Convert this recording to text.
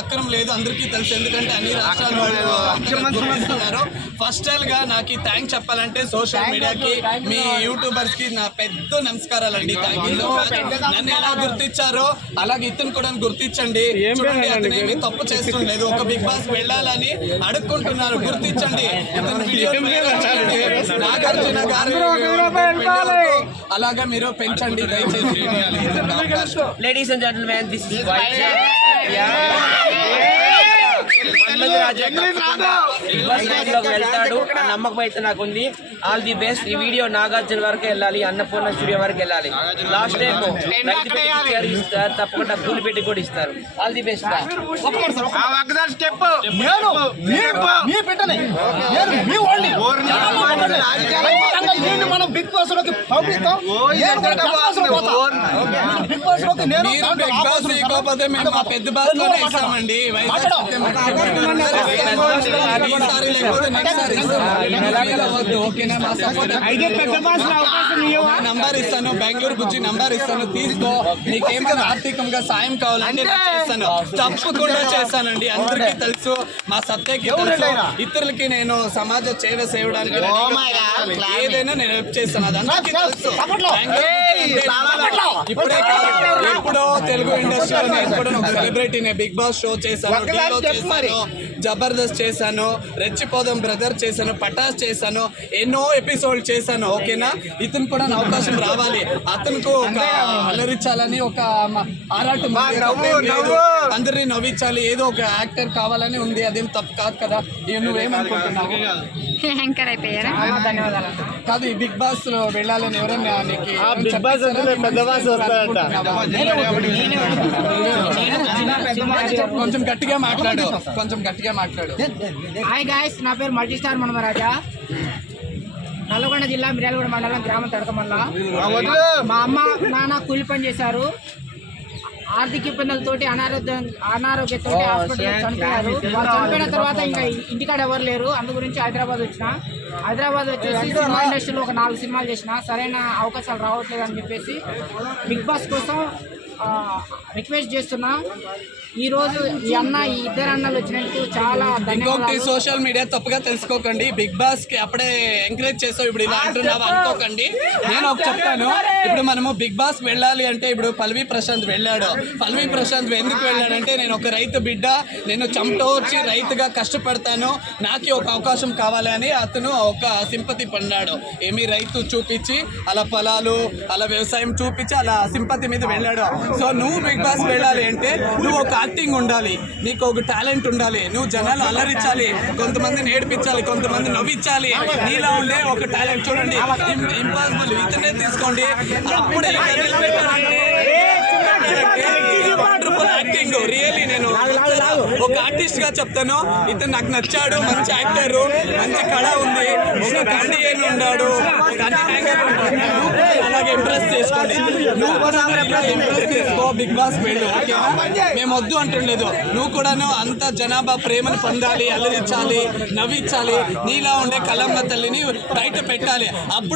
అక్రమం లేదు, అందరికీ తెలుసు. ఎందుకంటే అన్ని రాష్ట్రాల వాళ్ళు ఫస్ట్ గా నాకు థ్యాంక్స్ చెప్పాలంటే సోషల్ మీడియాకి, మీ యూట్యూబర్స్ కి నా పెద్ద నమస్కారాలు అండి. Thank you so much. నన్ను ఎలా గుర్తించారో అలాగే ఇతను కూడా గుర్తించండి. చూడండి, అతను ఏమీ తప్పు చేస్తుండలేదు. ఒక బిగ్ బాస్ వెళ్ళాలని అడుక్కుంటున్నారు, గుర్తించండి. నాగార్జున గారు అలాగా మీరు పెంచండి దయచేసి. Ladies and gentlemen, this is White వెళ్తాడు నమ్మకం అయితే నాకు ఉంది. All the best. ఈ వీడియో నాగార్జున వరకు వెళ్ళాలి, అన్నపూర్ణ స్టూడియో వరకు వెళ్ళాలి. లాస్ట్ టైం ఇస్తారు, తప్పకుండా పూలు పెట్టి కూడా ఇస్తారు. All the best. Bigg Boss లోకి పంపిస్తాం. పెద్ద బాస్ లోనే ఇస్తామండి. నంబర్ ఇస్తాను, బెంగళూరు గురించి నంబర్ ఇస్తాను, తీసుకో. నీకేమైనా ఆర్థికంగా సాయం కావాలంటే చేస్తాను, తప్పకుండా చేస్తానండి. అందరికీ తెలుసు, మా సత్యకి తెలుసు. ఇతరులకి నేను సమాజ సేవ చేయడానికి ఏదైనా నేను హెల్ప్ చేస్తాను, అది అందరికీ తెలుసు. ఇప్పుడే కాదు, ఎప్పుడో తెలుగు ఇండస్ట్రీలో నేను కూడా ఒక సెలబ్రిటీనే. బిగ్ బాస్ షో చేశాను, జబర్దస్త్ చేశాను, రెచ్చిపోదాం బ్రదర్ చేశాను, పటాస్ చేశాను, ఎన్నో ఎపిసోడ్ చేశాను. ఓకేనా, ఇతను కూడా అవకాశం రావాలి, అతనికి ఒక అలరించాలని ఒక ఆరాటం, అందరినీ నవ్వించాలి, ఏదో ఒక యాక్టర్ కావాలని ఉంది. అదేం తప్పు కాదు కదా. నువ్వేమనుకుంటున్నావు? కాదు, ఈ బిగ్ బాస్ లో వెళ్ళాలని ఎవరన్నా కొంచెం గట్టిగా మాట్లాడు, కొంచెం గట్టిగా మాట్లాడు. హాయ్ గాయ్స్, నా పేరు మల్టీ స్టార్ మనమరాజా, నల్లగొండ జిల్లా మిర్యాలగూడ మండలం, గ్రామం తడకమల్ల. మా అమ్మ నాన్న కూలి పని చేశారు. ఆర్థిక ఇబ్బందులతోటి అనారోగ్యంతో హాస్పిటల్లో చనిపోయారు. వాళ్ళు చనిపోయిన తర్వాత ఇంకా ఇంటికాడ ఎవరు లేరు. అందు గురించి హైదరాబాద్ వచ్చిన. హైదరాబాద్ వచ్చేసి సినిమా ఇండస్ట్రీలో ఒక 4 సినిమాలు చేసిన. సరైన అవకాశాలు రావట్లేదు అని చెప్పేసి బిగ్ బాస్ కోసం రిక్వెస్ట్ చేస్తున్నా. ఈ రోజు ఈ ఇద్దరు అన్నలు వచ్చినట్టు చాలా ధన్యవాదాలు. సోషల్ మీడియా తప్పుగా తెలుసుకోకండి. బిగ్ బాస్ కి అప్పుడే ఎంకరేజ్ చేస్తావు, ఇప్పుడు ఇలా అంటున్నావు అనుకోకండి. నేను ఒక చెప్తాను, ఇప్పుడు మనము బిగ్ బాస్ వెళ్ళాలి అంటే, ఇప్పుడు పల్వి ప్రశాంత్ వెళ్ళాడు. పల్వి ప్రశాంత్ ఎందుకు వెళ్ళాడంటే, నేను ఒక రైతు బిడ్డ, నేను చెమటోర్చి రైతుగా కష్టపడతాను, నాకు ఒక అవకాశం కావాలి అని అతను ఒక సింపతి పొందాడు. ఏమి రైతు చూపించి, అలా పొలాలు, అలా వ్యవసాయం చూపించి, అలా సింపతి మీద వెళ్ళాడు. సో నువ్వు బిగ్ బాస్ వెళ్ళాలి అంటే నువ్వు ఒక యాక్టింగ్ ఉండాలి, నీకు ఒక టాలెంట్ ఉండాలి, నువ్వు జనాలు అల్లరించాలి, కొంతమందిని ఏడిపించాలి, కొంతమంది నవ్వించాలి. నీలా ఉండే ఒక టాలెంట్ చూడండి, ఇంపాసిబుల్. ఇతనే తీసుకోండి, అప్పుడే వండర్ఫుల్ యాక్టింగ్. రియల్లీ నేను ఒక ఆర్టిస్ట్ గా చెప్తాను, ఇతను నాకు నచ్చాడు. మంచి యాక్టర్, మంచి కళ ఉంది, ఒక కామెడియన్ ఉన్నాడు, అలాగే ఇంప్రెస్ చేసుకోండి. నువ్వు కూడా ఇంప్రెస్ చేసుకో, బిగ్ బాస్ వెళ్ళు. మేము వద్దు అంటుండలేదు, నువ్వు కూడాను అంత జనాభా ప్రేమను పొందాలి, అల్లరించాలి, నవ్వించాలి, నీలా ఉండే కళమ్మ తల్లిని బయట పెట్టాలి. అప్పుడు